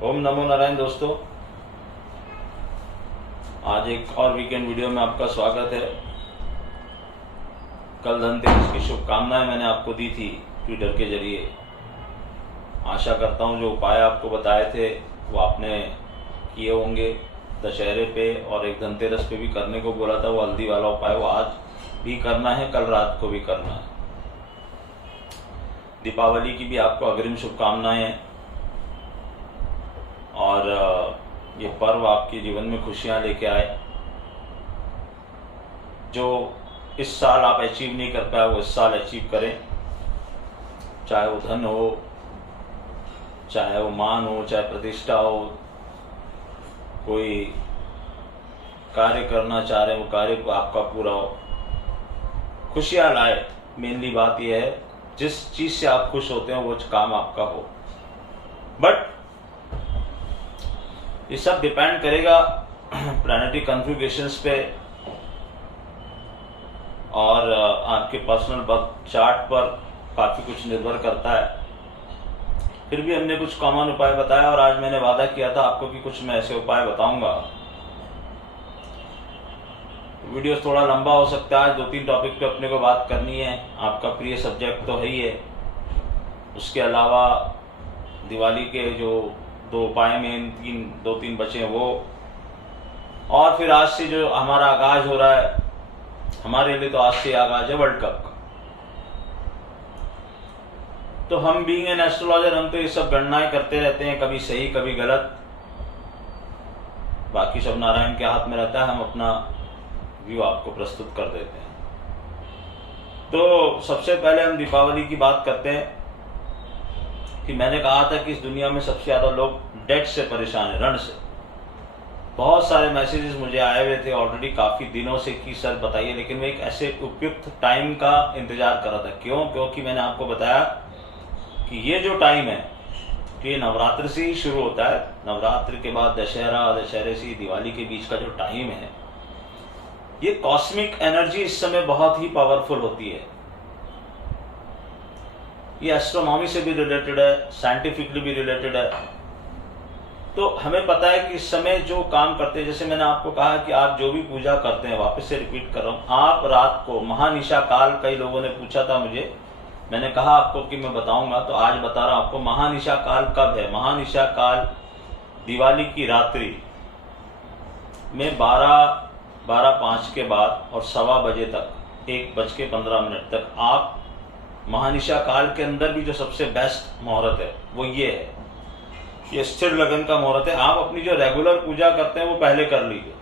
ओम नमो नारायण। दोस्तों, आज एक और वीकेंड वीडियो में आपका स्वागत है। कल धनतेरस की शुभकामनाएं मैंने आपको दी थी ट्विटर के जरिए। आशा करता हूं जो उपाय आपको बताए थे वो आपने किए होंगे। दशहरे पे और एक धनतेरस पे भी करने को बोला था, वो हल्दी वाला उपाय वो आज भी करना है, कल रात को भी करना है। दीपावली की भी आपको अग्रिम शुभकामनाएं हैं और ये पर्व आपके जीवन में खुशियां लेके आए। जो इस साल आप अचीव नहीं कर पाए वो इस साल अचीव करें, चाहे वो धन हो, चाहे वो मान हो, चाहे प्रतिष्ठा हो। कोई कार्य करना चाह रहे हैं वो कार्य को आपका पूरा हो, खुशियां लाए। मेनली बात यह है जिस चीज से आप खुश होते हैं वो काम आपका हो। बट ये सब डिपेंड करेगा प्लैनेटरी कन्फिगरेशंस पे और आपके पर्सनल बर्थ चार्ट पर काफी कुछ निर्भर करता है। फिर भी हमने कुछ कॉमन उपाय बताया और आज मैंने वादा किया था आपको कि कुछ मैं ऐसे उपाय बताऊंगा। वीडियो थोड़ा लंबा हो सकता है, 2-3 टॉपिक पे अपने को बात करनी है। आपका प्रिय सब्जेक्ट तो है ही है, उसके अलावा दिवाली के जो 2 उपाय में 2-3 बचे वो, और फिर आज से जो हमारा आगाज हो रहा है, हमारे लिए तो आज से आगाज है वर्ल्ड कप का। तो हम बीइंग एन एस्ट्रोलॉजर हम तो ये सब गणनाएं करते रहते हैं, कभी सही कभी गलत। बाकी सब नारायण के हाथ में रहता है, हम अपना व्यू आपको प्रस्तुत कर देते हैं। तो सबसे पहले हम दीपावली की बात करते हैं कि मैंने कहा था कि इस दुनिया में सबसे ज्यादा लोग डेथ से परेशान है, रण से। बहुत सारे मैसेजेस मुझे आए हुए थे ऑलरेडी काफी दिनों से कि सर बताइए, लेकिन मैं एक ऐसे उपयुक्त टाइम का इंतजार कर रहा था। क्यों? क्योंकि मैंने आपको बताया कि ये जो टाइम है कि नवरात्र से ही शुरू होता है। नवरात्र के बाद दशहरा, दशहरे से दिवाली के बीच का जो टाइम है, ये कॉस्मिक एनर्जी इस समय बहुत ही पावरफुल होती है। ये एस्ट्रोनॉमी से भी रिलेटेड है, साइंटिफिकली भी रिलेटेड है। तो हमें पता है कि इस समय जो काम करते हैं, जैसे मैंने आपको कहा कि आप जो भी पूजा करते हैं, वापस से रिपीट कर रहा हूं, आप रात को महानिशा काल, कई लोगों ने पूछा था मुझे, मैंने कहा आपको कि मैं बताऊंगा, तो आज बता रहा हूं आपको महानिशा काल कब है। महानिशा काल दिवाली की रात्रि में 12:05 के बाद और 1:15 बजे तक, 1:15 तक आप महानिशा काल के अंदर भी जो सबसे बेस्ट मुहूर्त है वो ये है, ये स्थिर लगन का मुहूर्त है। आप अपनी जो रेगुलर पूजा करते हैं वो पहले कर लीजिए,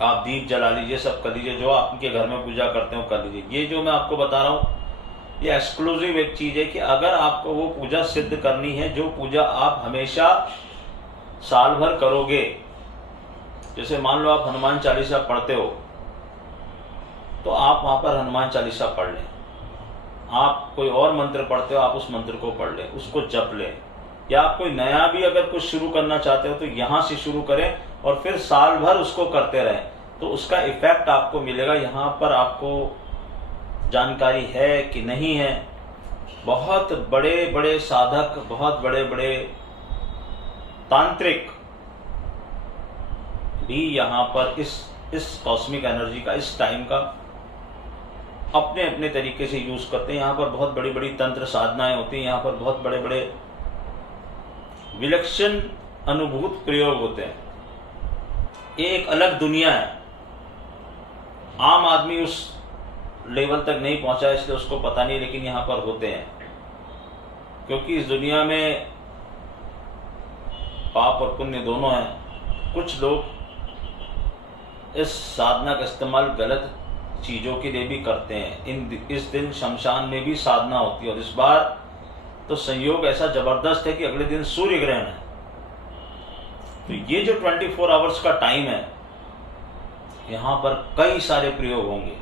आप दीप जला लीजिए, सब कर लीजिए, जो आपके घर में पूजा करते हैं वो कर लीजिए। ये जो मैं आपको बता रहा हूँ ये एक्सक्लूसिव एक चीज है कि अगर आपको वो पूजा सिद्ध करनी है जो पूजा आप हमेशा साल भर करोगे, जैसे मान लो आप हनुमान चालीसा पढ़ते हो तो आप वहां पर हनुमान चालीसा पढ़ लें। आप कोई और मंत्र पढ़ते हो, आप उस मंत्र को पढ़ लें, उसको जप लें। या आप कोई नया भी अगर कुछ शुरू करना चाहते हो तो यहां से शुरू करें और फिर साल भर उसको करते रहें, तो उसका इफेक्ट आपको मिलेगा। यहां पर आपको जानकारी है कि नहीं है, बहुत बड़े बड़े साधक, बहुत बड़े बड़े तांत्रिक भी यहां पर इस कॉस्मिक एनर्जी का, इस टाइम का अपने अपने तरीके से यूज करते हैं। यहाँ पर बहुत बड़ी बड़ी तंत्र साधनाएं होती हैं, यहाँ पर बहुत बड़े बड़े विलक्षण अनुभूत प्रयोग होते हैं। ये एक अलग दुनिया है, आम आदमी उस लेवल तक नहीं पहुंचा इसलिए उसको पता नहीं, लेकिन यहाँ पर होते हैं। क्योंकि इस दुनिया में पाप और पुण्य दोनों हैं। कुछ लोग इस साधना का इस्तेमाल गलत चीजों के लिए भी करते हैं। इस दिन शमशान में भी साधना होती है और इस बार तो संयोग ऐसा जबरदस्त है कि अगले दिन सूर्य ग्रहण है। तो ये जो 24 आवर्स का टाइम है, यहां पर कई सारे प्रयोग होंगे,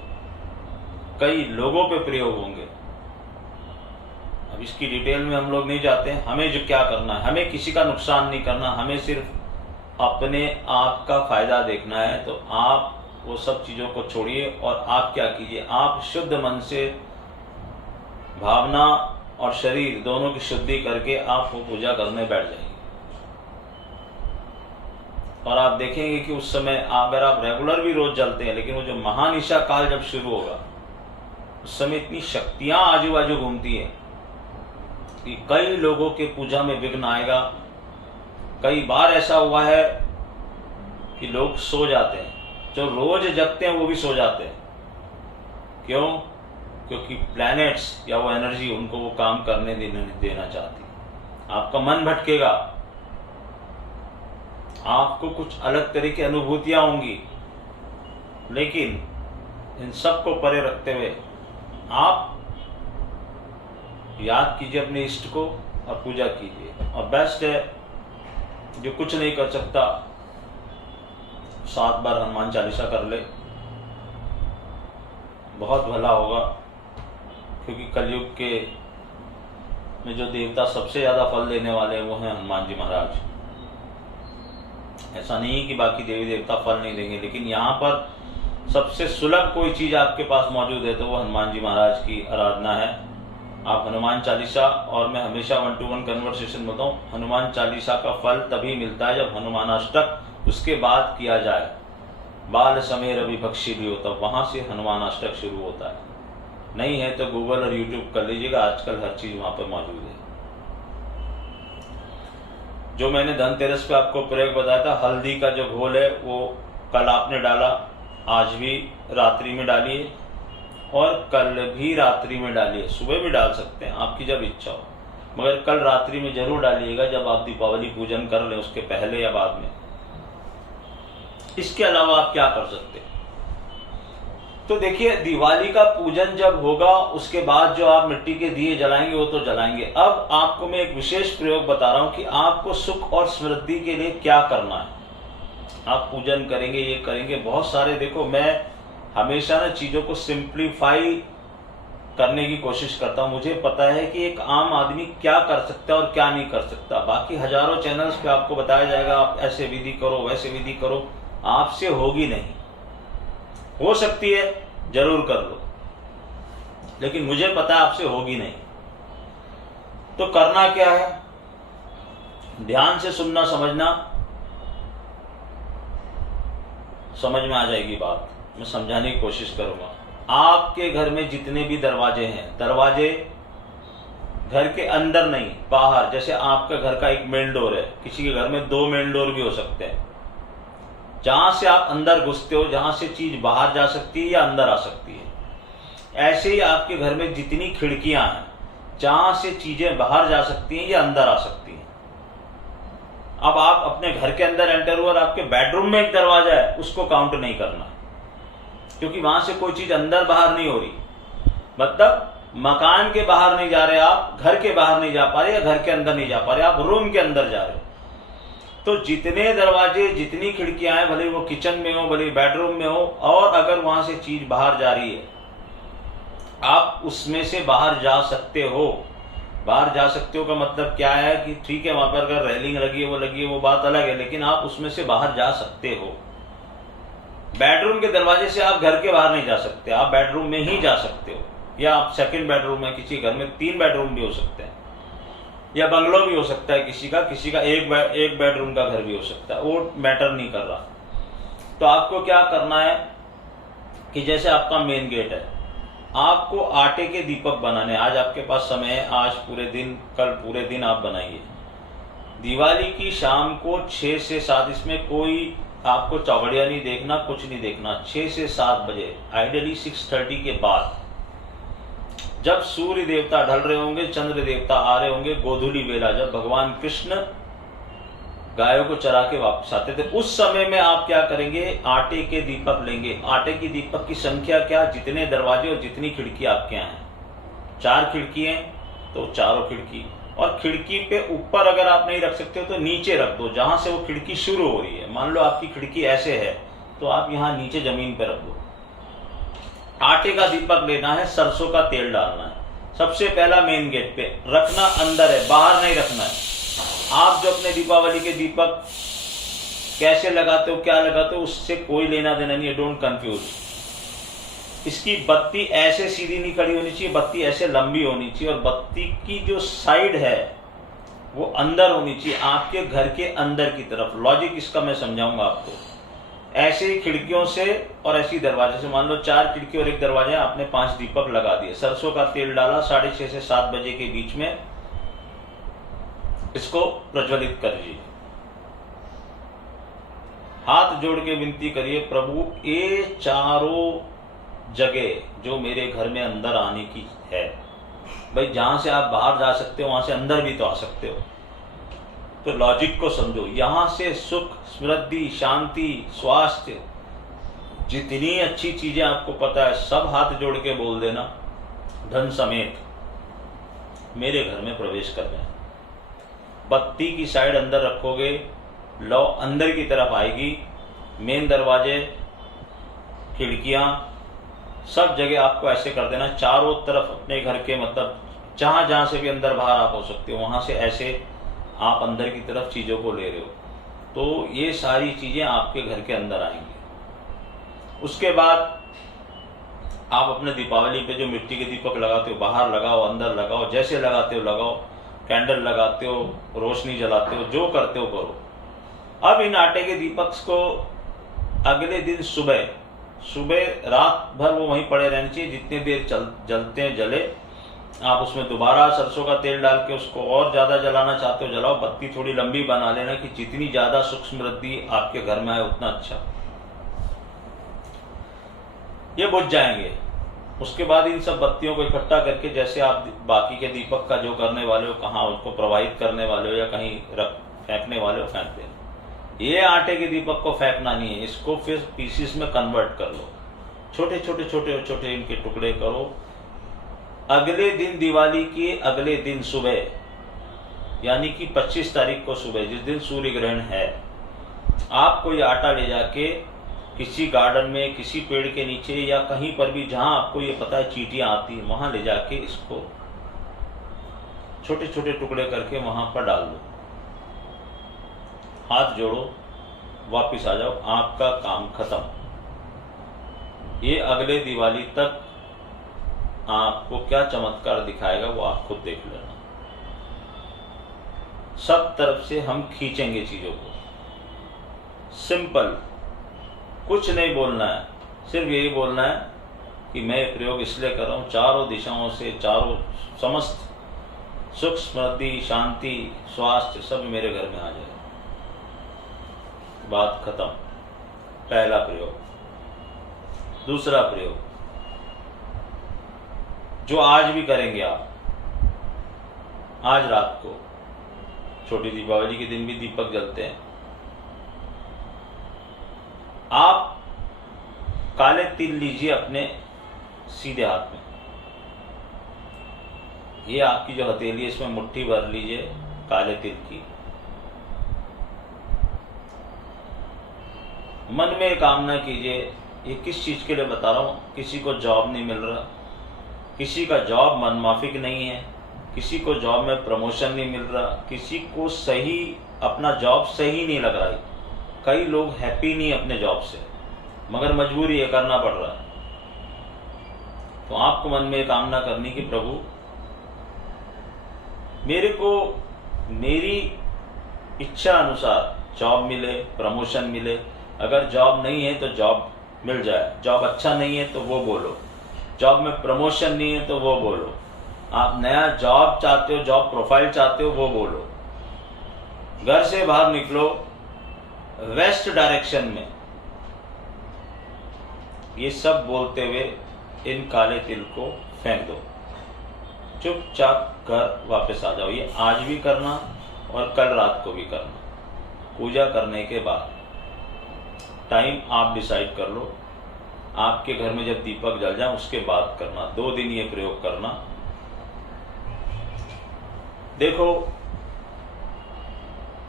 कई लोगों पे प्रयोग होंगे। अब इसकी डिटेल में हम लोग नहीं जाते हैं। हमें जो क्या करना है, हमें किसी का नुकसान नहीं करना, हमें सिर्फ अपने आप का फायदा देखना है। तो आप वो सब चीजों को छोड़िए और आप क्या कीजिए, आप शुद्ध मन से भावना और शरीर दोनों की शुद्धि करके आप वो पूजा करने बैठ जाइए। और आप देखेंगे कि उस समय अगर आप रेगुलर भी रोज जलते हैं, लेकिन वो जो महानिशा काल जब शुरू होगा उस समय इतनी शक्तियां आजू बाजू घूमती है कि कई लोगों के पूजा में विघ्न आएगा। कई बार ऐसा हुआ है कि लोग सो जाते हैं, जो रोज जगते हैं वो भी सो जाते हैं। क्यों? क्योंकि प्लैनेट्स या वो एनर्जी उनको वो काम करने देना चाहती है। आपका मन भटकेगा, आपको कुछ अलग तरह की अनुभूतियां होंगी, लेकिन इन सब को परे रखते हुए आप याद कीजिए अपने इष्ट को और पूजा कीजिए। और बेस्ट है, जो कुछ नहीं कर सकता 7 बार हनुमान चालीसा कर ले, बहुत भला होगा। क्योंकि कलयुग के में जो देवता सबसे ज्यादा फल देने वाले हैं वो हैं हनुमान जी महाराज। ऐसा नहीं कि बाकी देवी देवता फल नहीं देंगे, लेकिन यहाँ पर सबसे सुलभ कोई चीज आपके पास मौजूद है तो वो हनुमान जी महाराज की आराधना है। आप हनुमान चालीसा, और मैं हमेशा 1-to-1 कन्वर्सेशन बोलता हूँ, हनुमान चालीसा का फल तभी मिलता है जब हनुमानाष्टक उसके बाद किया जाए। बाल समय रवि भक्षी भी होता, वहां से हनुमानाष्टक शुरू होता है। नहीं है तो गूगल और यूट्यूब कर लीजिएगा, आजकल हर चीज वहां पर मौजूद है। जो मैंने धनतेरस पे आपको प्रयोग बताया था, हल्दी का जो घोल है वो कल आपने डाला, आज भी रात्रि में डालिए और कल भी रात्रि में डालिए। सुबह भी डाल सकते हैं, आपकी जब इच्छा हो, मगर कल रात्रि में जरूर डालिएगा जब आप दीपावली पूजन कर लें, उसके पहले या बाद में। इसके अलावा आप क्या कर सकते हैं? तो देखिए, दिवाली का पूजन जब होगा उसके बाद जो आप मिट्टी के दिए जलाएंगे वो तो जलाएंगे। अब आपको मैं एक विशेष प्रयोग बता रहा हूं कि आपको सुख और समृद्धि के लिए क्या करना है। आप पूजन करेंगे, ये करेंगे, बहुत सारे, देखो मैं हमेशा ना चीजों को सिंप्लीफाई करने की कोशिश करता हूं। मुझे पता है कि एक आम आदमी क्या कर सकता है और क्या नहीं कर सकता। बाकी हजारों चैनल्स पे आपको बताया जाएगा आप ऐसे विधि करो, वैसे विधि करो, आपसे होगी नहीं। हो सकती है, जरूर कर लो, लेकिन मुझे पता है आपसे होगी नहीं। तो करना क्या है? ध्यान से सुनना, समझना, समझ में आ जाएगी बात। मैं समझाने की कोशिश करूंगा। आपके घर में जितने भी दरवाजे हैं, दरवाजे घर के अंदर नहीं, बाहर। जैसे आपका घर का एक मेन डोर है, किसी के घर में 2 मेन डोर भी हो सकते हैं। जहां से आप अंदर घुसते हो, जहां से चीज बाहर जा सकती है या अंदर आ सकती है, ऐसे ही आपके घर में जितनी खिड़कियां हैं, जहां से चीजें बाहर जा सकती हैं या अंदर आ सकती हैं। अब आप अपने घर के अंदर एंटर हुआ और आपके बेडरूम में एक दरवाजा है, उसको काउंट नहीं करना, क्योंकि वहां से कोई चीज अंदर बाहर नहीं हो रही। मतलब मकान के बाहर नहीं जा रहे आप, घर के बाहर नहीं जा पा रहे, या घर के अंदर नहीं जा पा रहे, आप रूम के अंदर जा रहे हो। तो जितने दरवाजे, जितनी खिड़कियां हैं, भले वो किचन में हो, भले बेडरूम में हो, और अगर वहां से चीज बाहर जा रही है, आप उसमें से बाहर जा सकते हो। बाहर जा सकते हो का मतलब क्या है कि ठीक है, वहां पर अगर रेलिंग लगी है, वो बात अलग है, लेकिन आप उसमें से बाहर जा सकते हो। बेडरूम के दरवाजे से आप घर के बाहर नहीं जा सकते, आप बेडरूम में ही जा सकते हो। या आप सेकंड बेडरूम में, किसी घर में 3 बेडरूम भी हो सकते हैं, या बंगलो भी हो सकता है किसी का एक बेडरूम का घर भी हो सकता है, वो मैटर नहीं कर रहा। तो आपको क्या करना है कि जैसे आपका मेन गेट है, आपको आटे के दीपक बनाने। आज आपके पास समय है, आज पूरे दिन, कल पूरे दिन आप बनाइए। दिवाली की शाम को 6 से 7, इसमें कोई आपको चौगड़िया नहीं देखना, कुछ नहीं देखना। 6 से 7 बजे, आइडियली 6:30 के बाद, जब सूर्य देवता ढल रहे होंगे, चंद्र देवता आ रहे होंगे, गोधूली बेला, जब भगवान कृष्ण गायों को चरा के वापस आते थे, उस समय में आप क्या करेंगे? आटे के दीपक लेंगे। आटे की दीपक की संख्या क्या? जितने दरवाजे और जितनी खिड़की आपके यहाँ हैं। 4 खिड़की हैं तो चारों खिड़की, और खिड़की पे ऊपर अगर आप नहीं रख सकते हो तो नीचे रख दो, जहां से वो खिड़की शुरू हो रही है। मान लो आपकी खिड़की ऐसे है तो आप यहाँ नीचे जमीन पे रख दो। आटे का दीपक लेना है, सरसों का तेल डालना है। सबसे पहला मेन गेट पे रखना, अंदर है, बाहर नहीं रखना है। आप जो अपने दीपावली के दीपक कैसे लगाते हो, क्या लगाते हो, उससे कोई लेना देना नहीं है, डोंट कंफ्यूज। इसकी बत्ती ऐसे सीधी नहीं खड़ी होनी चाहिए, बत्ती ऐसे लंबी होनी चाहिए, और बत्ती की जो साइड है वो अंदर होनी चाहिए, आपके घर के अंदर की तरफ। लॉजिक इसका मैं समझाऊंगा आपको। ऐसे ही खिड़कियों से और ऐसी दरवाजे से, मान लो 4 खिड़की और 1 दरवाजा, आपने 5 दीपक लगा दिए, सरसों का तेल डाला, 6:30 से 7 बजे के बीच में इसको प्रज्वलित करिए। हाथ जोड़ के विनती करिए, प्रभु ये चारों जगह जो मेरे घर में अंदर आने की है, भाई जहां से आप बाहर जा सकते हो वहां से अंदर भी तो आ सकते हो। तो लॉजिक को समझो, यहां से सुख, समृद्धि, शांति, स्वास्थ्य, जितनी अच्छी चीजें आपको पता है सब हाथ जोड़ के बोल देना, धन समेत मेरे घर में प्रवेश कर जाए। बत्ती की साइड अंदर रखोगे, लौ अंदर की तरफ आएगी। मेन दरवाजे, खिड़कियां, सब जगह आपको ऐसे कर देना, चारों तरफ अपने घर के, मतलब जहां जहां से भी अंदर बाहर आप हो सकते हो वहां से ऐसे आप अंदर की तरफ चीजों को ले रहे हो, तो ये सारी चीजें आपके घर के अंदर आएंगी। उसके बाद आप अपने दीपावली पे जो मिट्टी के दीपक लगाते हो, बाहर लगाओ, अंदर लगाओ, जैसे लगाते हो लगाओ, कैंडल लगाते हो, रोशनी जलाते हो, जो करते हो करो। अब इन आटे के दीपक को अगले दिन सुबह रात भर वो वहीं पड़े रहने चाहिए, जितनी देर जलते हैं जले। आप उसमें दोबारा सरसों का तेल डाल के उसको और ज्यादा जलाना चाहते हो जलाओ। बत्ती थोड़ी लंबी बना लेना कि जितनी ज्यादा सुख समृद्धि आपके घर में आए उतना अच्छा। ये बुझ जाएंगे। उसके बाद इन सब बत्तियों को इकट्ठा करके, जैसे आप बाकी के दीपक का जो करने वाले हो, कहाँ उसको प्रवाहित करने वाले हो या कहीं फेंकने वाले हो, फेंक देना। ये आटे के दीपक को फेंकना नहीं है, इसको फिर पीसीस में कन्वर्ट कर लो, छोटे छोटे छोटे छोटे इनके टुकड़े करो। अगले दिन, दिवाली के अगले दिन सुबह, यानी कि 25 तारीख को सुबह, जिस दिन सूर्य ग्रहण है, आप कोई आटा ले जाके किसी गार्डन में, किसी पेड़ के नीचे या कहीं पर भी जहां आपको ये पता है चींटियां आती हैं, वहां ले जाके इसको छोटे छोटे टुकड़े करके वहां पर डाल दो। हाथ जोड़ो, वापिस आ जाओ, आपका काम खत्म। ये अगले दिवाली तक आपको क्या चमत्कार दिखाएगा वो आप खुद देख लेना। सब तरफ से हम खींचेंगे चीजों को। सिंपल, कुछ नहीं बोलना है, सिर्फ यही बोलना है कि मैं प्रयोग इसलिए कर रहा हूं, चारों दिशाओं से, चारों समस्त सुख, समृद्धि, शांति, स्वास्थ्य सब मेरे घर में आ जाए। बात खत्म। पहला प्रयोग। दूसरा प्रयोग जो आज भी करेंगे आप, आज रात को, छोटी दीपावली के दिन भी दीपक जलते हैं, आप काले तिल लीजिए अपने सीधे हाथ में। ये आपकी जो हथेली है इसमें मुट्ठी भर लीजिए काले तिल की। मन में कामना कीजिए, ये किस चीज के लिए बता रहा हूं, किसी को जॉब नहीं मिल रहा, किसी का जॉब मनमाफिक नहीं है, किसी को जॉब में प्रमोशन नहीं मिल रहा, किसी को सही अपना जॉब सही नहीं लग रहा है, कई लोग हैप्पी नहीं अपने जॉब से, मगर मजबूरी है, करना पड़ रहा है। तो आपको मन में कामना करनी कि प्रभु मेरे को मेरी इच्छा अनुसार जॉब मिले, प्रमोशन मिले। अगर जॉब नहीं है तो जॉब मिल जाए, जॉब अच्छा नहीं है तो वो बोलो, जॉब में प्रमोशन नहीं है तो वो बोलो, आप नया जॉब चाहते हो, जॉब प्रोफाइल चाहते हो, वो बोलो। घर से बाहर निकलो वेस्ट डायरेक्शन में, ये सब बोलते हुए इन काले तिल को फेंक दो, चुपचाप घर वापस आ जाओ। ये आज भी करना और कल रात को भी करना। पूजा करने के बाद टाइम आप डिसाइड कर लो, आपके घर में जब दीपक जल जाए उसके बाद करना। 2 दिन ये प्रयोग करना। देखो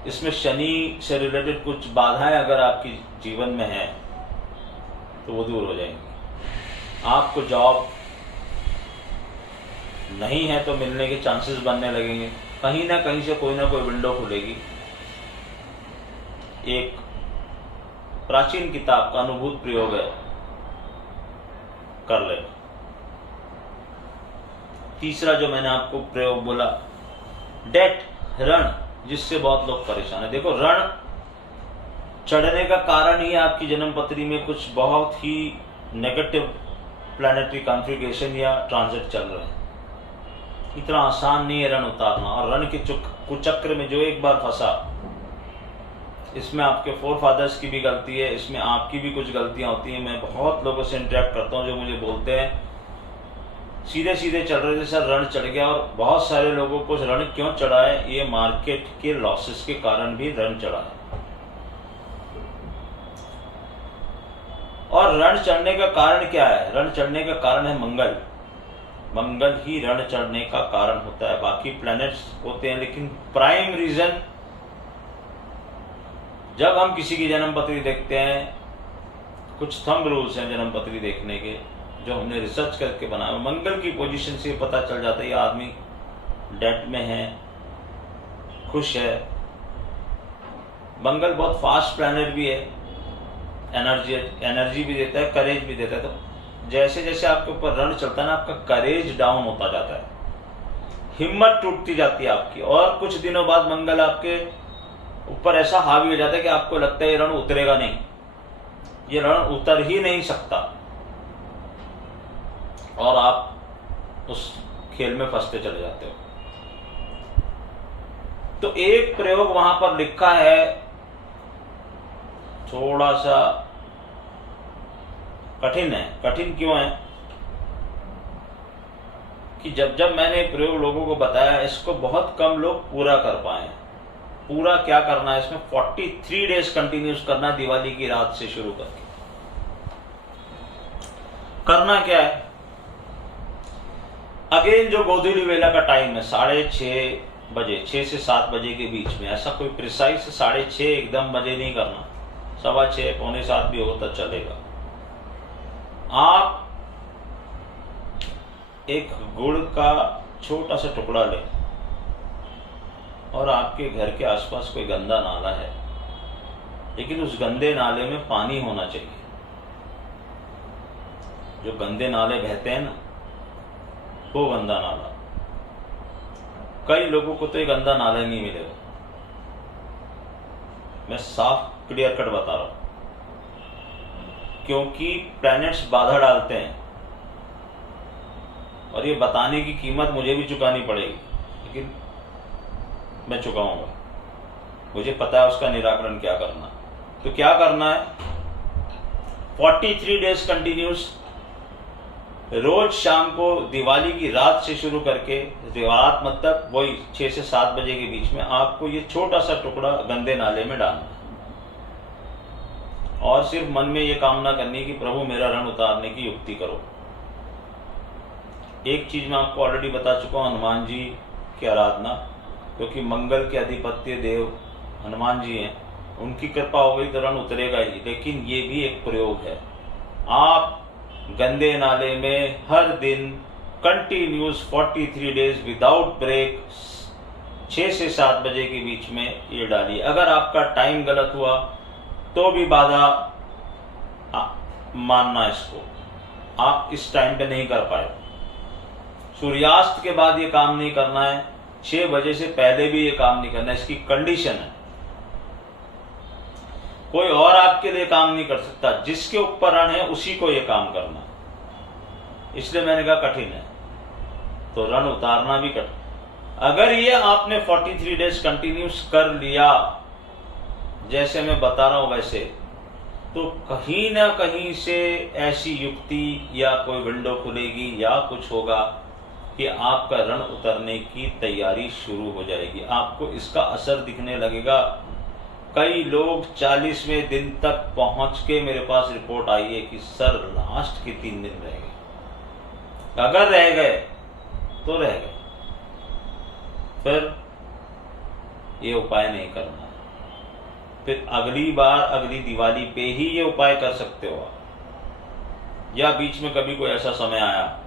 इसमें शनि से रिलेटेड कुछ बाधाएं अगर आपकी जीवन में हैं तो वो दूर हो जाएंगी। आपको जॉब नहीं है तो मिलने के चांसेस बनने लगेंगे, कहीं ना कहीं से कोई ना कोई विंडो खुलेगी। एक प्राचीन किताब का अनुभूत प्रयोग है, कर लेना। तीसरा जो मैंने आपको प्रयोग बोला, डेट रण, जिससे बहुत लोग परेशान है। देखो, रण चढ़ने का कारण ही आपकी जन्म पत्री में कुछ बहुत ही नेगेटिव प्लैनेटरी कॉन्फ़िगरेशन या ट्रांजिट चल रहे हैं। इतना आसान नहीं है रण उतारना। और रण के कुचक्र में जो एक बार फंसा, इसमें आपके फोर फादर्स की भी गलती है, इसमें आपकी भी कुछ गलतियां होती हैं। मैं बहुत लोगों से इंटरेक्ट करता हूं जो मुझे बोलते हैं सीधे सीधे चल रहे थे सर, रण चढ़ गया। और बहुत सारे लोगों को रण क्यों चढ़ा है, ये मार्केट के लॉसेस के कारण भी रण चढ़ा है। और रण चढ़ने का कारण क्या है? रण चढ़ने का कारण है मंगल। मंगल ही रण चढ़ने का कारण होता है। बाकी प्लैनेट्स होते हैं, लेकिन प्राइम रीजन, जब हम किसी की जन्म पत्री देखते हैं, कुछ थंब रूल्स हैं जन्म पत्री देखने के जो हमने रिसर्च करके बनाया। मंगल की पोजीशन से पता चल जाता है ये आदमी डेट में है, खुश है। मंगल बहुत फास्ट प्लैनेट भी है, एनर्जी भी देता है, करेज भी देता है। तो जैसे जैसे आपके ऊपर रण चलता है ना, आपका करेज डाउन होता जाता है, हिम्मत टूटती जाती है आपकी। और कुछ दिनों बाद मंगल आपके ऊपर ऐसा हावी हो जाता है कि आपको लगता है ये रण उतरेगा नहीं, ये रण उतर ही नहीं सकता, और आप उस खेल में फंसते चले जाते हो। तो एक प्रयोग वहां पर लिखा है, थोड़ा सा कठिन है। कठिन क्यों है कि जब जब मैंने प्रयोग लोगों को बताया, इसको बहुत कम लोग पूरा कर पाए। पूरा क्या करना है इसमें? 43 डेज कंटिन्यूस करना, दिवाली की रात से शुरू करके। करना क्या है? अगेन जो गोधूली वेला का टाइम है, 6:30 बजे, 6 से 7 बजे के बीच में, ऐसा कोई प्रिसाइज 6:30 एकदम बजे नहीं करना, 6:15 पौने 7 भी होता चलेगा। आप एक गुड़ का छोटा सा टुकड़ा लें, और आपके घर के आसपास कोई गंदा नाला है, लेकिन उस गंदे नाले में पानी होना चाहिए। जो गंदे नाले बहते हैं ना, वो गंदा नाला। कई लोगों को तो ये गंदा नाला ही नहीं मिलेगा। मैं साफ क्लियर कट बता रहा हूं, क्योंकि प्लैनेट्स बाधा डालते हैं, और ये बताने की कीमत मुझे भी चुकानी पड़ेगी, लेकिन मैं चुकाऊंगा। मुझे पता है उसका निराकरण क्या करना। तो क्या करना है? 43 डेज कंटिन्यूस, रोज शाम को दिवाली की रात से शुरू करके, रात मतलब वही 6 से 7 बजे के बीच में, आपको ये छोटा सा टुकड़ा गंदे नाले में डालना है, और सिर्फ मन में ये कामना करनी कि प्रभु मेरा रण उतारने की युक्ति करो। एक चीज मैं आपको ऑलरेडी बता चुका हूं, हनुमान जी की आराधना, क्योंकि मंगल के अधिपत्य देव हनुमान जी हैं, उनकी कृपा हो गई तो रण उतरेगा ही। लेकिन ये भी एक प्रयोग है। आप गंदे नाले में हर दिन कंटिन्यूस 43 डेज विदाउट ब्रेक 6 से 7 बजे के बीच में ये डालिए। अगर आपका टाइम गलत हुआ तो भी बाधा मानना इसको, आप इस टाइम पे नहीं कर पाए। सूर्यास्त के बाद ये काम नहीं करना है, 6 बजे से पहले भी ये काम नहीं करना है, इसकी कंडीशन है। कोई और आपके लिए काम नहीं कर सकता, जिसके ऊपर रण है उसी को ये काम करना। इसलिए मैंने कहा कठिन है, तो रण उतारना भी कठिन। अगर ये आपने 43 डेज कंटिन्यूस कर लिया, जैसे मैं बता रहा हूं वैसे, तो कहीं ना कहीं से ऐसी युक्ति या कोई विंडो खुलेगी या कुछ होगा कि आपका रण उतरने की तैयारी शुरू हो जाएगी। आपको इसका असर दिखने लगेगा। कई लोग 40वें दिन तक पहुंच के मेरे पास रिपोर्ट आई है कि सर लास्ट के 3 दिन रह गए। अगर रह गए तो रह गए, फिर ये उपाय नहीं करना। फिर अगली बार, अगली दिवाली पे ही ये उपाय कर सकते हो आप, या बीच में कभी कोई ऐसा समय आया,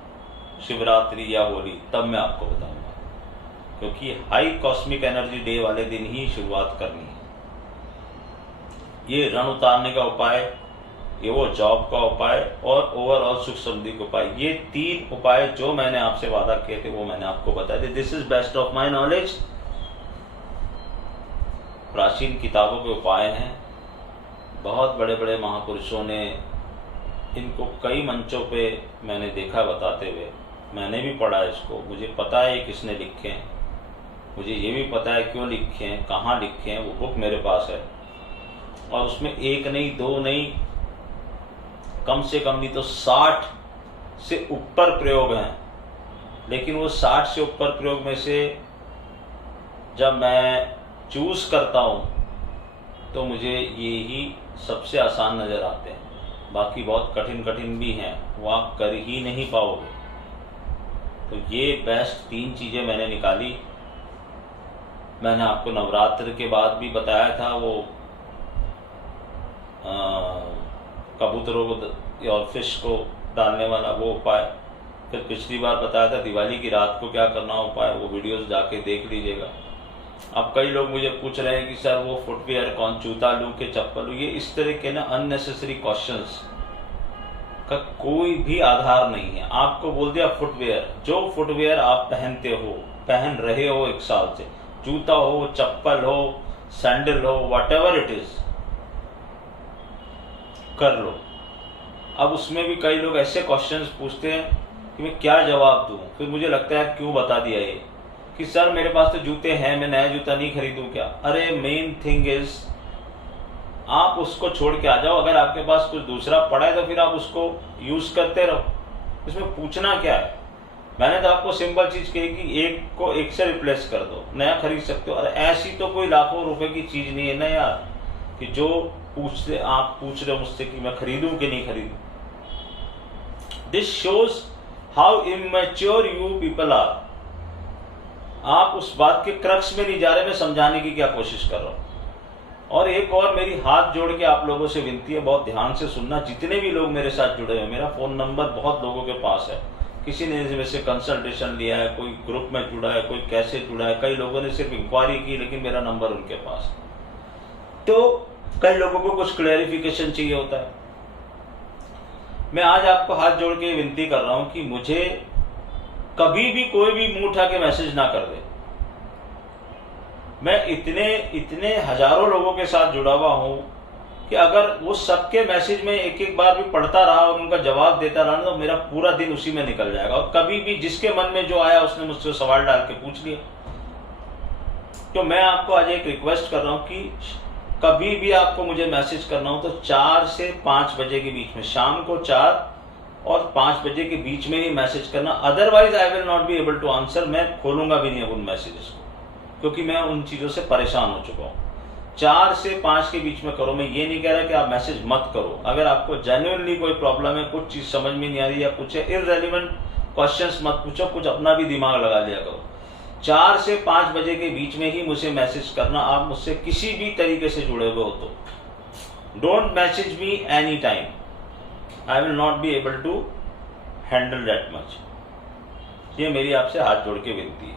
शिवरात्रि या होली, तब मैं आपको बताऊंगा, क्योंकि हाई कॉस्मिक एनर्जी डे वाले दिन ही शुरुआत करनी है। ये रण उतारने का उपाय, ये वो जॉब का उपाय, और ओवरऑल सुख समृद्धि का उपाय, ये 3 उपाय जो मैंने आपसे वादा किए थे वो मैंने आपको बताया थे। This is best of my knowledge. प्राचीन किताबों के उपाय हैं। बहुत बड़े बड़े महापुरुषों ने इनको कई मंचों पे मैंने देखा बताते हुए। मैंने भी पढ़ा इसको, मुझे पता है किसने लिखे हैं, मुझे ये भी पता है क्यों लिखे हैं, कहाँ लिखे हैं। वो बुक मेरे पास है और उसमें एक नहीं, दो नहीं, कम से कम नहीं तो 60 से ऊपर प्रयोग हैं। लेकिन वो 60 से ऊपर प्रयोग में से जब मैं चूज करता हूँ तो मुझे ये ही सबसे आसान नज़र आते हैं। बाकी बहुत कठिन कठिन भी हैं, वो आप कर ही नहीं पाओगे। तो ये बेस्ट 3 चीज़ें मैंने निकाली। मैंने आपको नवरात्र के बाद भी बताया था वो कबूतरों को और फिश को डालने वाला वो उपाय। फिर पिछली बार बताया था दिवाली की रात को क्या करना उपाय, वो वीडियोस जाके देख लीजिएगा। अब कई लोग मुझे पूछ रहे हैं कि सर वो फुटवेयर कौन, जूता लूँ कि चप्पल लूँ। ये इस तरह के ना अननेसेसरी क्वेश्चंस का कोई भी आधार नहीं है। आपको बोल दिया फुटवेयर, जो फुटवेयर आप पहनते हो, पहन रहे हो 1 साल से, जूता हो, चप्पल हो, सैंडल हो, व्हाटएवर इट इज, कर लो। अब उसमें भी कई लोग ऐसे क्वेश्चंस पूछते हैं कि मैं क्या जवाब दूं। फिर मुझे लगता है क्यों बता दिया ये कि सर मेरे पास तो जूते हैं, मैं नया जूता नहीं खरीदूं क्या। अरे मेन थिंग इज आप उसको छोड़ के आ जाओ। अगर आपके पास कुछ दूसरा पड़ा है तो फिर आप उसको यूज करते रहो। इसमें पूछना क्या है। मैंने तो आपको सिंपल चीज कही कि एक को एक से रिप्लेस कर दो, नया खरीद सकते हो। अरे ऐसी तो कोई लाखों रुपए की चीज नहीं है ना यार कि जो आप पूछ रहे हो मुझसे कि मैं खरीदूं कि नहीं खरीदूं। This shows how immature you people are. आप उस बात के क्रक्स में नहीं जा रहे, मैं समझाने की क्या कोशिश कर रहा हूं। और एक और मेरी हाथ जोड़ के आप लोगों से विनती है, बहुत ध्यान से सुनना। जितने भी लोग मेरे साथ जुड़े हैं, मेरा फोन नंबर बहुत लोगों के पास है। किसी ने वैसे कंसल्टेशन लिया है, कोई ग्रुप में जुड़ा है, कोई कैसे जुड़ा है, कई लोगों ने सिर्फ इंक्वायरी की लेकिन मेरा नंबर उनके पास है। तो कई लोगों को कुछ क्लैरिफिकेशन चाहिए होता है। मैं आज आपको हाथ जोड़ के विनती कर रहा हूं कि मुझे कभी भी कोई भी मुंह उठा के मैसेज ना कर दे। मैं इतने हजारों लोगों के साथ जुड़ा हुआ हूं कि अगर वो सबके मैसेज में एक एक बार भी पढ़ता रहा और उनका जवाब देता रहा तो मेरा पूरा दिन उसी में निकल जाएगा। और कभी भी जिसके मन में जो आया उसने मुझसे सवाल डाल के पूछ लिया। तो मैं आपको आज एक रिक्वेस्ट कर रहा हूं कि कभी भी आपको मुझे मैसेज करना हो तो 4 से 5 बजे के बीच में, शाम को 4 और 5 बजे के बीच में ही मैसेज करना। Otherwise I will not be able to answer. मैं खोलूंगा भी नहीं अब उन मैसेजेस को, क्योंकि मैं उन चीजों से परेशान हो चुका हूं। 4 से 5 के बीच में करो। मैं ये नहीं कह रहा कि आप मैसेज मत करो। अगर आपको जेन्युइनली कोई प्रॉब्लम है, कुछ चीज समझ में नहीं आ रही या कुछ है, इररेलेवेंट क्वेश्चंस मत पूछो, कुछ अपना भी दिमाग लगा लिया करो। 4 से 5 बजे के बीच में ही मुझे मैसेज करना। आप मुझसे किसी भी तरीके से जुड़े हुए हो तो don't message me any time. I will not be able to handle that much. ये मेरी आपसे हाथ जोड़ के विनती है।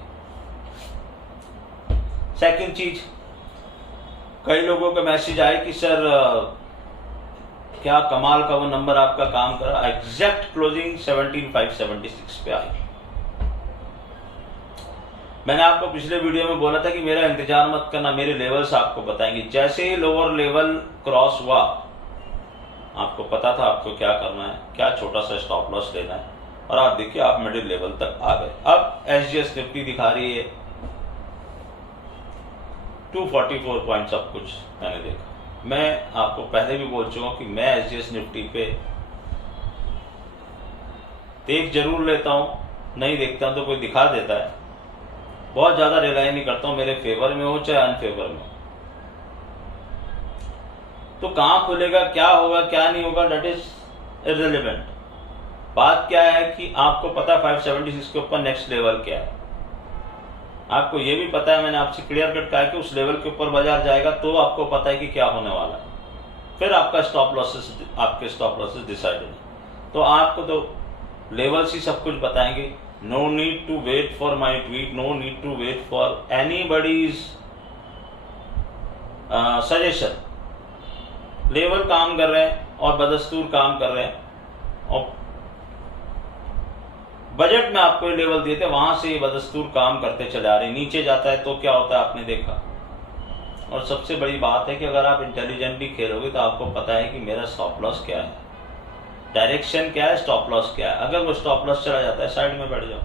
सेकंड चीज, कई लोगों का मैसेज आए कि सर क्या कमाल का वो नंबर आपका काम कर रहा। एग्जैक्ट क्लोजिंग 17,576 पे आई। मैंने आपको पिछले वीडियो में बोला था कि मेरा इंतजार मत करना, मेरे लेवल्स आपको बताएंगे। जैसे ही लोअर लेवल क्रॉस हुआ, आपको पता था आपको क्या करना है, क्या छोटा सा स्टॉप लॉस लेना है, और आप देखिए आप मिडिल लेवल तक आ गए। अब एसजीएस निफ्टी दिखा रही है 244 पॉइंट। सब कुछ मैंने देखा। मैं आपको पहले भी बोल चुका हूं कि मैं एसजीएस निफ्टी पे देख जरूर लेता हूं, नहीं देखता तो कोई दिखा देता है। बहुत ज्यादा रिलाई नहीं करता हूं, मेरे फेवर में हो चाहे अनफेवर में हो। तो कहां खुलेगा, क्या होगा, क्या नहीं होगा, दैट इज इररिलेवेंट। बात क्या है कि आपको पता 576 के ऊपर नेक्स्ट लेवल क्या है। आपको ये भी पता है, मैंने आपसे क्लियर कट कहा कि उस लेवल के ऊपर बाजार जाएगा तो आपको पता है कि क्या होने वाला है। फिर आपका स्टॉप लॉसेस, आपके स्टॉप लॉसेस डिसाइड है। तो आपको तो लेवल्स ही सब कुछ बताएंगे। No need to wait for my tweet, no need to wait for anybody's suggestion. Level काम कर रहे हैं और बदस्तूर काम कर रहे हैं, और बजट में आपको ये लेवल दिए थे, वहां से ये बदस्तूर काम करते चले आ रहे। नीचे जाता है तो क्या होता है आपने देखा। और सबसे बड़ी बात है कि अगर आप इंटेलिजेंटली खेलोगे तो आपको पता है कि मेरा स्टॉप लॉस क्या है, डायरेक्शन क्या है, स्टॉप लॉस क्या है। अगर वो स्टॉप लॉस चला जाता है साइड में बैठ जाओ।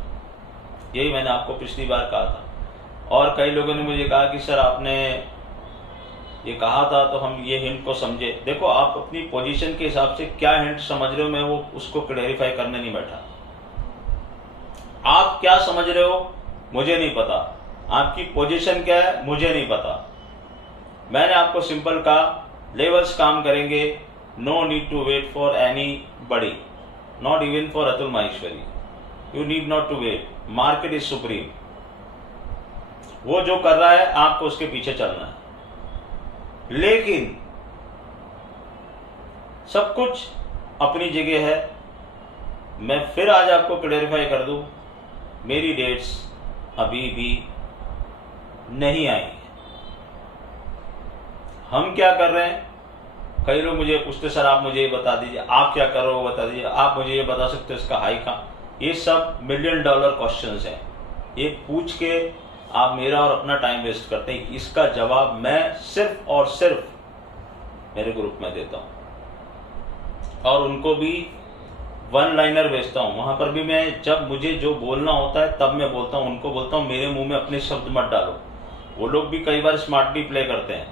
यही मैंने आपको पिछली बार कहा था। और कई लोगों ने मुझे कहा कि सर आपने ये कहा था तो हम ये हिंट को समझे। देखो, आप अपनी पोजीशन के हिसाब से क्या हिंट समझ रहे हो, मैं वो उसको क्लैरिफाई करने नहीं बैठा। आप क्या समझ रहे हो मुझे नहीं पता, आपकी पोजीशन क्या है मुझे नहीं पता। मैंने आपको सिंपल कहा, लेवल्स काम करेंगे, no need to wait for anybody, not even for Atul Maheshwari, you need not to wait, market is supreme. वो जो कर रहा है आपको उसके पीछे चलना है। लेकिन सब कुछ अपनी जगह है। मैं फिर आज आपको क्लैरिफाई कर दूं, मेरी डेट्स अभी भी नहीं आई। हम क्या कर रहे हैं, कई लोग मुझे पूछते सर आप मुझे ये बता दीजिए, आप क्या कर रहे हो बता दीजिए, आप मुझे ये बता सकते हो इसका हाई कहाँ। ये सब $1 मिलियन क्वेश्चंस हैं। ये पूछ के आप मेरा और अपना टाइम वेस्ट करते हैं। इसका जवाब मैं सिर्फ और सिर्फ मेरे ग्रुप में देता हूं और उनको भी वन लाइनर भेजता हूं। वहां पर भी मैं जब मुझे जो बोलना होता है तब मैं बोलता हूं, उनको बोलता हूं मेरे मुंह में अपने शब्द मत डालो। वो लोग भी कई बार स्मार्टली प्ले करते हैं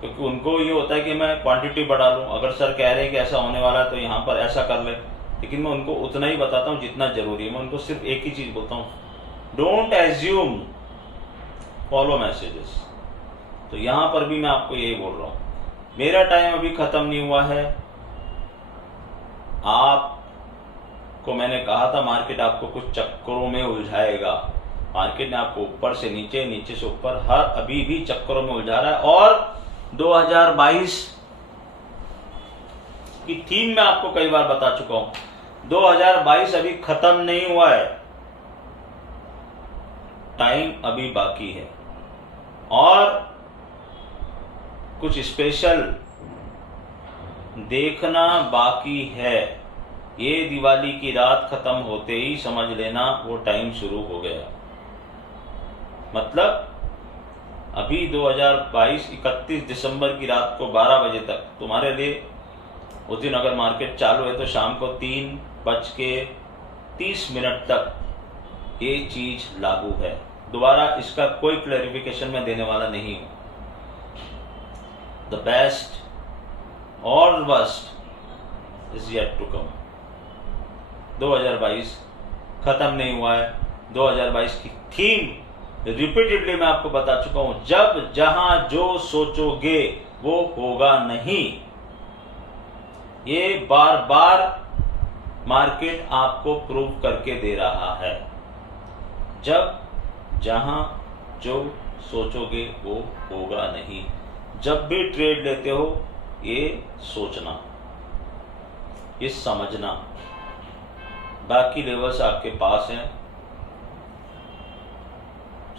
क्योंकि उनको ये होता है कि मैं क्वांटिटी बढ़ा लूं। अगर सर कह रहे हैं कि ऐसा होने वाला है तो यहाँ पर ऐसा कर ले, लेकिन मैं उनको उतना ही बताता हूँ जितना जरूरी है। मैं उनको सिर्फ एक ही चीज बोलता हूँ, डोंट एज्यूम, फॉलो मैसेजेस। तो यहां पर भी मैं आपको यही बोल रहा हूं, मेरा टाइम अभी खत्म नहीं हुआ है। आपको मैंने कहा था मार्केट आपको कुछ चक्करों में उलझाएगा। मार्केट ने आपको ऊपर से नीचे, नीचे से ऊपर, हर अभी भी चक्करों में उलझा रहा है। और 2022 की थीम मैं आपको कई बार बता चुका हूं, 2022 अभी खत्म नहीं हुआ है, टाइम अभी बाकी है। और कुछ स्पेशल देखना बाकी है। ये दिवाली की रात खत्म होते ही समझ लेना वो टाइम शुरू हो गया। मतलब अभी 2022 31 दिसंबर की रात को 12 बजे तक तुम्हारे लिए, उस दिन अगर मार्केट चालू है तो शाम को 3:30 तक ये चीज लागू है। दोबारा इसका कोई क्लैरिफिकेशन मैं देने वाला नहीं हूं। द बेस्ट और worst is yet to come. 2022 खत्म नहीं हुआ है। 2022 की थीम रिपीटेडली मैं आपको बता चुका हूं, जब जहां जो सोचोगे वो होगा नहीं। ये बार बार मार्केट आपको प्रूव करके दे रहा है, जब जहां जो सोचोगे वो होगा नहीं। जब भी ट्रेड लेते हो ये सोचना, ये समझना, बाकी लेवल्स आपके पास हैं,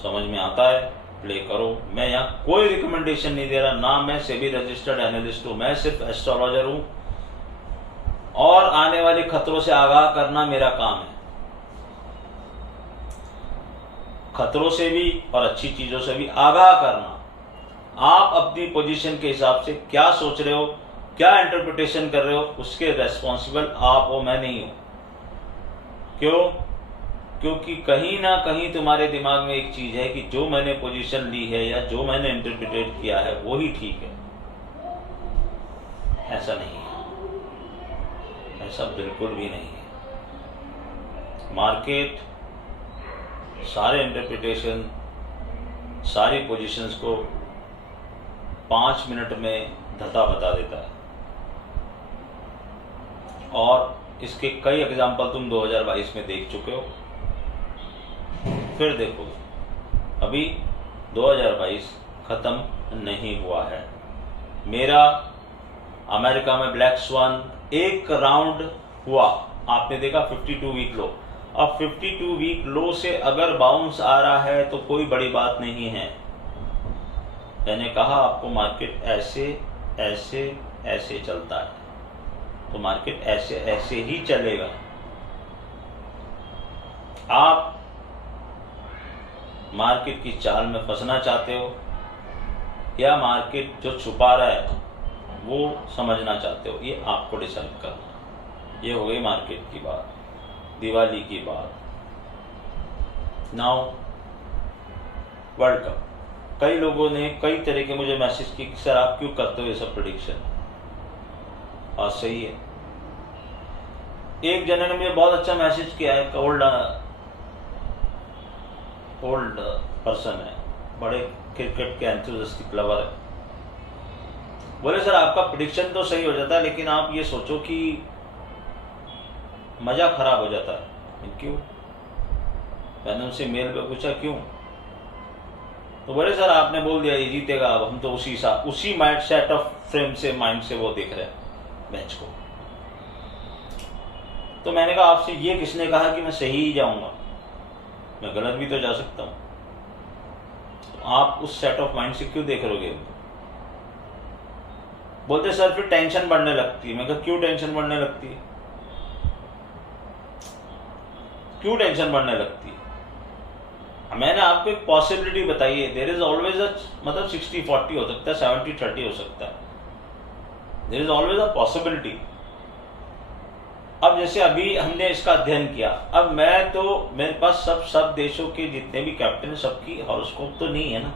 समझ में आता है, प्ले करो। मैं यहाँ कोई रिकमेंडेशन नहीं दे रहा, ना मैं सेबी रजिस्टर्ड एनालिस्ट हूं, मैं सिर्फ एस्ट्रोलॉजर हूं और आने वाले खतरों से आगाह करना मेरा काम है। खतरों से भी और अच्छी चीजों से भी आगाह करना। आप अपनी पोजीशन के हिसाब से क्या सोच रहे हो, क्या इंटरप्रिटेशन कर रहे हो, उसके रेस्पॉन्सिबल आप हो, मैं नहीं हूं। क्यों? क्योंकि कहीं ना कहीं तुम्हारे दिमाग में एक चीज है कि जो मैंने पोजीशन ली है या जो मैंने इंटरप्रिटेट किया है वो ही ठीक है। ऐसा नहीं है, ऐसा बिल्कुल भी नहीं है। मार्केट सारे इंटरप्रिटेशन, सारी पोजीशंस को 5 मिनट में धता बता देता है। और इसके कई एग्जाम्पल तुम 2022 में देख चुके हो, फिर देखोगे। अभी 2022 खत्म नहीं हुआ है। मेरा अमेरिका में ब्लैक स्वान एक राउंड हुआ, आपने देखा 52 वीक लो। अब 52 वीक लो से अगर बाउंस आ रहा है तो कोई बड़ी बात नहीं है। मैंने कहा आपको मार्केट ऐसे ऐसे ऐसे चलता है, तो मार्केट ऐसे ऐसे ही चलेगा। आप मार्केट की चाल में फंसना चाहते हो या मार्केट जो छुपा रहा है वो समझना चाहते हो, ये आपको डिसाइड करना। ये हो गई मार्केट की बात, दिवाली की बात। नाउ वर्ल्ड कप, कई लोगों ने कई तरह के मुझे मैसेज किए कि सर आप क्यों करते हो ये सब प्रेडिक्शन। और सही है। एक जने ने मुझे बहुत अच्छा मैसेज किया है, ओल्ड पर्सन है, बड़े क्रिकेट के एंथुसियास्टिक लवर है। बोले सर आपका प्रेडिक्शन तो सही हो जाता है लेकिन आप ये सोचो कि मजा खराब हो जाता है। क्यों? मैंने उनसे मेल पे पूछा क्यों, तो बोले सर आपने बोल दिया ये जीतेगा, अब हम तो उसी माइंड सेट ऑफ फ्रेम से माइंड से वो देख रहे हैं मैच को। तो मैंने कहा आपसे ये किसने कहा कि मैं सही ही जाऊंगा, मैं गलत भी तो जा सकता हूं। तो आप उस सेट ऑफ माइंड से क्यों देख रहोगे? बोलते सर फिर टेंशन बढ़ने लगती है। मैं कहा क्यों टेंशन बढ़ने लगती है? क्यों टेंशन बढ़ने लगती है? मैंने आपको एक पॉसिबिलिटी बताई है। देयर इज ऑलवेज मतलब 60-40 हो सकता है, 70-30 हो सकता है। There is always a possibility. अब जैसे अभी हमने इसका अध्ययन किया, अब मैं तो मेरे पास सब देशों के जितने भी कैप्टन है सबकी हॉरोस्कोप तो नहीं है ना।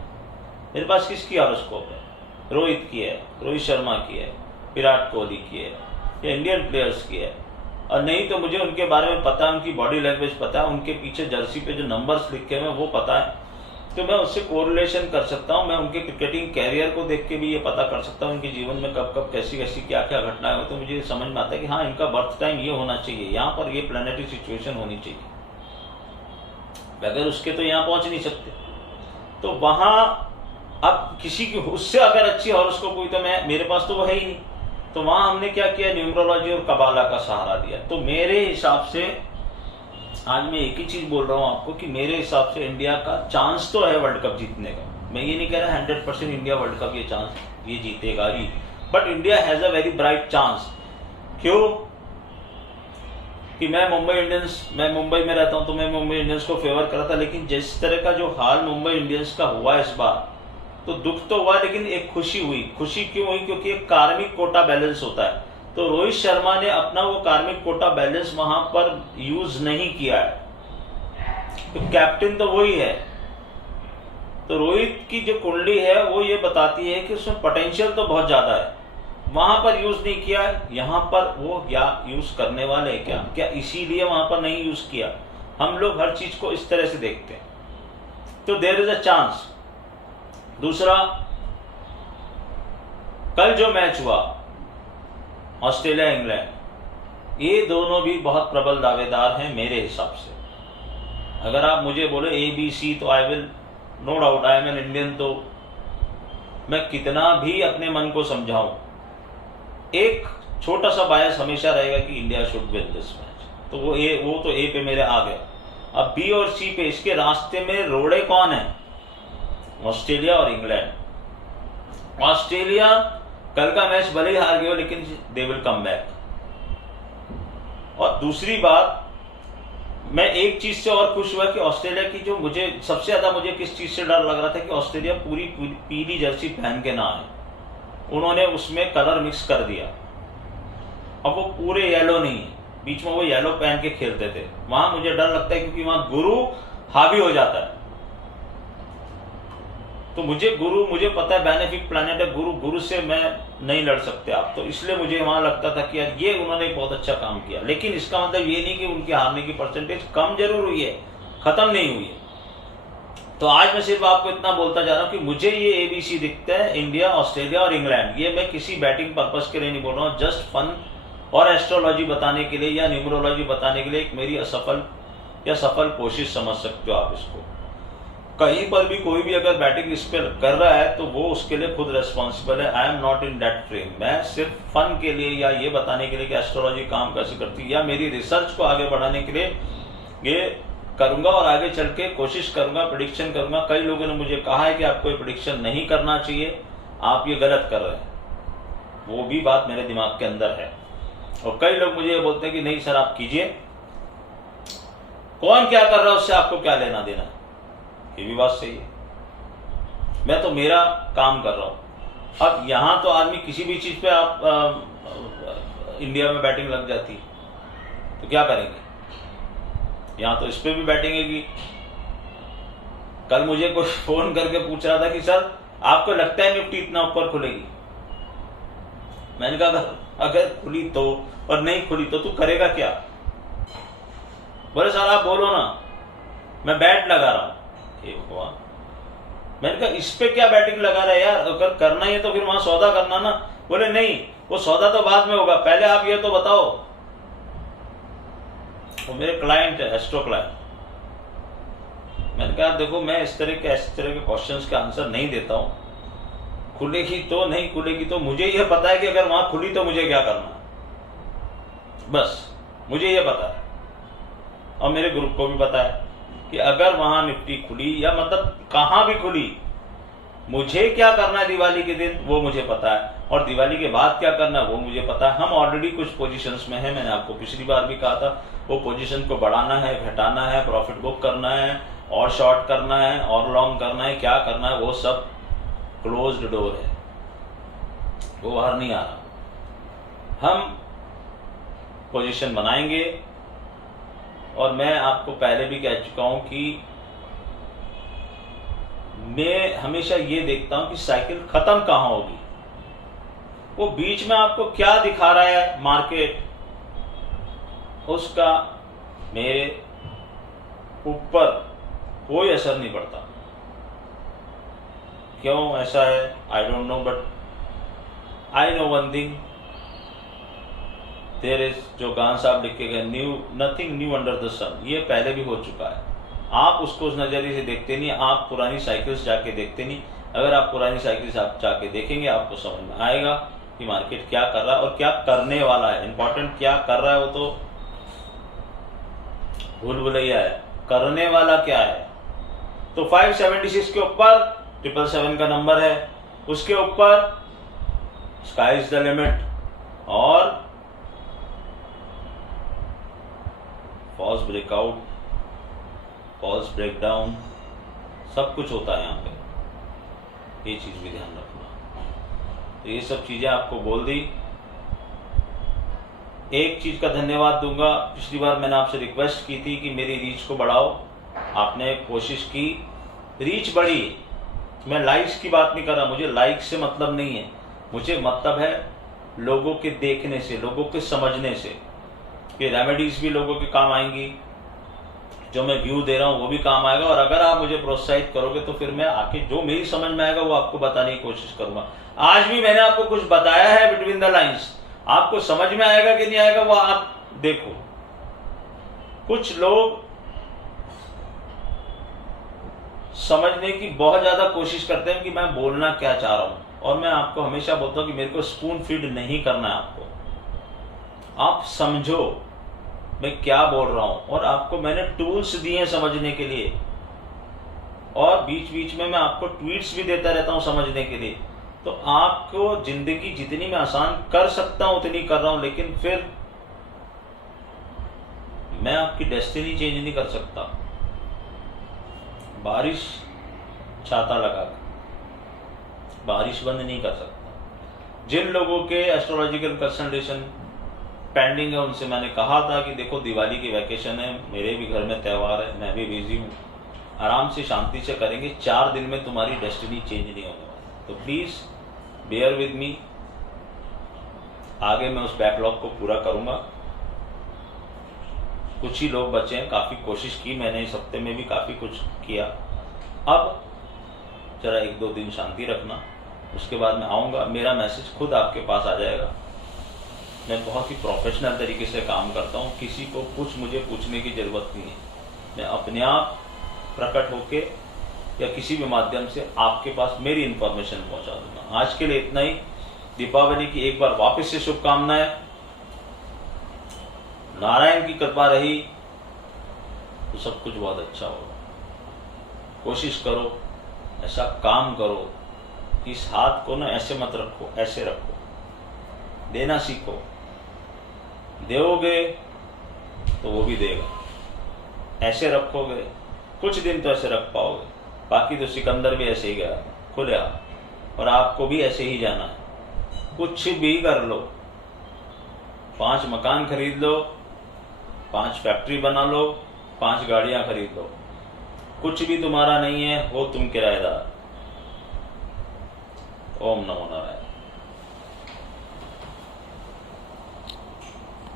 मेरे पास किसकी हॉरोस्कोप है? रोहित की है, रोहित शर्मा की है, विराट कोहली की है, या इंडियन प्लेयर्स की है। और नहीं तो मुझे उनके बारे में पता है, उनकी बॉडी लैंग्वेज पता है, उनके पीछे जर्सी पे जो नंबर्स लिखे हुए वो पता है, तो मैं उससे कोरिलेशन कर सकता हूँ। मैं उनके क्रिकेटिंग कैरियर को देख के भी ये पता कर सकता हूँ उनके जीवन में कब कब कैसी कैसी क्या क्या घटनाएं हो। तो मुझे समझ में आता है कि हाँ इनका बर्थ टाइम ये होना चाहिए, यहाँ पर ये प्लानिटरी सिचुएशन होनी चाहिए, बगैर उसके तो यहाँ पहुंच नहीं सकते। तो वहां अब किसी की उससे अगर अच्छी हॉरोस्कोप हुई तो मेरे पास तो वो है ही नहीं। तो वहां हमने क्या किया, न्यूमरोलॉजी और कबाला का सहारा दिया। तो मेरे हिसाब से आज मैं एक ही चीज बोल रहा हूं आपको कि मेरे हिसाब से इंडिया का चांस तो है वर्ल्ड कप जीतने का। मैं ये नहीं कह रहा 100% इंडिया वर्ल्ड कप ये जीतेगा ही, but India has a very bright chance. क्यों? कि मैं मुंबई में रहता हूं तो मैं मुंबई इंडियंस को फेवर करता, लेकिन जिस तरह का जो हाल मुंबई इंडियंस का हुआ इस बार, तो दुख तो हुआ लेकिन एक खुशी हुई। खुशी क्यों हुई? क्योंकि एक कार्मिक कोटा बैलेंस होता है। तो रोहित शर्मा ने अपना वो कार्मिक कोटा बैलेंस वहां पर यूज नहीं किया है। तो कैप्टन तो वही है। तो रोहित की जो कुंडली है वो ये बताती है कि उसमें पोटेंशियल तो बहुत ज्यादा है, वहां पर यूज नहीं किया है। यहां पर वो क्या यूज करने वाले हैं क्या इसीलिए वहां पर नहीं यूज किया? हम लोग हर चीज को इस तरह से देखते हैं। तो देयर इज अ चांस। दूसरा, कल जो मैच हुआ ऑस्ट्रेलिया इंग्लैंड, ये दोनों भी बहुत प्रबल दावेदार हैं मेरे हिसाब से। अगर आप मुझे बोले ABC तो I will no doubt, I am an Indian, तो मैं कितना भी अपने मन को समझाऊं, एक छोटा सा बायस हमेशा रहेगा कि India should win this match. तो वो तो ए पे मेरे आ गया। अब B और C पे इसके रास्ते में रोड़े कौन है? ऑस्ट्रेलिया और इंग्लैंड। ऑस्ट्रेलिया कल का मैच भले ही हार गए हो लेकिन दे विल कम बैक। और दूसरी बात, मैं एक चीज से और खुश हुआ कि ऑस्ट्रेलिया की जो मुझे सबसे ज्यादा किस चीज से डर लग रहा था कि ऑस्ट्रेलिया पूरी पीली जर्सी पहन के ना आए, उन्होंने उसमें कलर मिक्स कर दिया। अब वो पूरे येलो नहीं, बीच में वो येलो पहन के खेलते थे। वहां मुझे डर लगता है क्योंकि वहां गुरु हावी हो जाता है। तो मुझे पता है बेनिफिक प्लैनेट है, गुरु से मैं नहीं लड़ सकते आप, तो इसलिए मुझे वहां लगता था कि यार ये उन्होंने बहुत अच्छा काम किया। लेकिन इसका मतलब ये नहीं कि उनके हारने की परसेंटेज कम जरूर हुई है, खत्म नहीं हुई है। तो आज मैं सिर्फ आपको इतना बोलता जा रहा हूं कि मुझे ये ABC दिखता है, इंडिया, ऑस्ट्रेलिया और इंग्लैंड। ये मैं किसी बैटिंग पर्पस के लिए नहीं बोल रहा हूँ, जस्ट फन और एस्ट्रोलॉजी बताने के लिए या न्यूमरोलॉजी बताने के लिए एक मेरी असफल या सफल कोशिश समझ सकते हो आप इसको। कहीं पर भी कोई भी अगर बैटिंग इस पर कर रहा है तो वो उसके लिए खुद रेस्पॉन्सिबल है। I am not in that frame. मैं सिर्फ फन के लिए या ये बताने के लिए कि एस्ट्रोलॉजी काम कैसे करती है या मेरी रिसर्च को आगे बढ़ाने के लिए ये करूंगा और आगे चल के कोशिश करूंगा, प्रेडिक्शन करूंगा। कई लोगों ने मुझे कहा है कि आपको ये प्रेडिक्शन नहीं करना चाहिए, आप ये गलत कर रहे हैं। वो भी बात मेरे दिमाग के अंदर है। और कई लोग मुझे बोलते हैं कि नहीं सर आप कीजिए, कौन क्या कर रहा है उससे आपको क्या लेना देना। ये भी बात सही है। मैं तो मेरा काम कर रहा हूँ। अब यहाँ तो आदमी किसी भी चीज़ पे आप इंडिया में बैटिंग लग जाती तो क्या करेंगे? यहाँ तो इस पे भी बैटिंग है कि कल मुझे कोई फोन करके पूछ रहा था कि सर आपको लगता है निफ्टी इतना ऊपर खुलेगी? मैंने कहा अगर खुली तो, और नहीं खुली तो तू करेगा क्या? बोले सर आप बोलो ना, मैं बैट लगा रहा हूं। हे भगवान, मैंने कहा इस पे क्या बैटिंग लगा रहा है यार, अगर करना ही है तो फिर वहां सौदा करना ना। बोले नहीं, वो सौदा तो बाद में होगा, पहले आप ये तो बताओ। वो मेरे क्लाइंट है, एस्ट्रो क्लाइंट। मैंने कहा देखो मैं इस तरह के क्वेश्चंस के आंसर नहीं देता हूं। खुलेगी तो, नहीं खुलेगी तो, मुझे यह पता है कि अगर वहां खुली तो मुझे क्या करना है, बस मुझे यह पता है। और मेरे ग्रुप को भी पता है कि अगर वहां निफ्टी खुली या मतलब कहां भी खुली, मुझे क्या करना है दिवाली के दिन वो मुझे पता है, और दिवाली के बाद क्या करना है वो मुझे पता है। हम ऑलरेडी कुछ पोजीशंस में हैं, मैंने आपको पिछली बार भी कहा था। वो पोजीशन को बढ़ाना है, घटाना है, प्रॉफिट बुक करना है, और शॉर्ट करना है, और लॉन्ग करना है, क्या करना है वो सब क्लोज्ड डोर है, वो बाहर नहीं आ रहा। हम पोजीशन बनाएंगे, और मैं आपको पहले भी कह चुका हूं कि मैं हमेशा ये देखता हूं कि साइकिल खत्म कहां होगी। वो बीच में आपको क्या दिखा रहा है मार्केट, उसका मेरे ऊपर कोई असर नहीं पड़ता। क्यों ऐसा है I don't know, but I know one thing, there is, जो गान साहब लिख के गए, nothing new under the sun. ये पहले भी हो चुका है, आप उसको उस नजरिए से देखते नहीं, आप पुरानी साइकिल्स जाके देखते नहीं। अगर आप पुरानी साइकिल्स आप जाके देखेंगे आपको समझ में आएगा कि मार्केट क्या कर रहा है और क्या करने वाला है। इंपॉर्टेंट क्या कर रहा है वो तो भूल भुलैया है, करने वाला क्या है। तो 576 के ऊपर 777 का नंबर है, उसके ऊपर स्काई इज द लिमिट, और फॉल्स ब्रेकआउट, फॉल्स ब्रेकडाउन, सब कुछ होता है यहाँ पे, ये चीज भी ध्यान रखना। तो ये सब चीजें आपको बोल दी। एक चीज का धन्यवाद दूंगा, पिछली बार मैंने आपसे रिक्वेस्ट की थी कि मेरी रीच को बढ़ाओ, आपने कोशिश की, रीच बढ़ी। मैं लाइक्स की बात नहीं कर रहा, मुझे लाइक से मतलब नहीं है, मुझे मतलब है लोगों के देखने से, लोगों के समझने से, कि रेमेडीज भी लोगों के काम आएंगी, जो मैं व्यू दे रहा हूं वो भी काम आएगा। और अगर आप मुझे प्रोत्साहित करोगे तो फिर मैं आके जो मेरी समझ में आएगा वो आपको बताने की कोशिश करूंगा। आज भी मैंने आपको कुछ बताया है बिटवीन द लाइंस, आपको समझ में आएगा कि नहीं आएगा वो आप देखो। कुछ लोग समझने की बहुत ज्यादा कोशिश करते हैं कि मैं बोलना क्या चाह रहा हूं, और मैं आपको हमेशा बोलता हूं कि मेरे को स्पून फीड नहीं करना है आपको, आप समझो मैं क्या बोल रहा हूं। और आपको मैंने टूल्स दिए हैं समझने के लिए, और बीच बीच में मैं आपको ट्वीट्स भी देता रहता हूं समझने के लिए। तो आपको जिंदगी जितनी मैं आसान कर सकता हूं उतनी कर रहा हूं, लेकिन फिर मैं आपकी डेस्टिनी चेंज नहीं कर सकता। बारिश छाता लगाकर बारिश बंद नहीं कर सकता। जिन लोगों के एस्ट्रोलॉजिकल कंसल्टेशन पेंडिंग है उनसे मैंने कहा था कि देखो दिवाली की वैकेशन है, मेरे भी घर में त्यौहार है, मैं भी बिजी हूँ, आराम से शांति से करेंगे, 4 दिन में तुम्हारी डेस्टिनी चेंज नहीं होने वाली। तो प्लीज बेयर विद मी, आगे मैं उस बैकलॉग को पूरा करूंगा। कुछ ही लोग बचे हैं, काफी कोशिश की मैंने, इस हफ्ते में भी काफी कुछ किया। अब जरा 1-2 दिन शांति रखना, उसके बाद मैं आऊंगा, मेरा मैसेज खुद आपके पास आ जाएगा। मैं बहुत ही प्रोफेशनल तरीके से काम करता हूँ, किसी को कुछ मुझे पूछने की जरूरत नहीं है, मैं अपने आप प्रकट होके या किसी भी माध्यम से आपके पास मेरी इंफॉर्मेशन पहुंचा दूंगा। आज के लिए इतना ही। दीपावली की एक बार वापस से शुभकामनाएं। नारायण की कृपा रही तो सब कुछ बहुत अच्छा होगा। कोशिश करो, ऐसा काम करो, इस हाथ को ना ऐसे मत रखो, ऐसे रखो, देना सीखो, दोगे तो वो भी देगा। ऐसे रखोगे कुछ दिन तो ऐसे रख पाओगे, बाकी तो सिकंदर भी ऐसे ही गया, खुले और आपको भी ऐसे ही जाना है। कुछ भी कर लो, 5 मकान खरीद लो, 5 फैक्ट्री बना लो, 5 गाड़ियां खरीद लो, कुछ भी तुम्हारा नहीं है, हो तुम किराएदार। ओम नमो नारायण।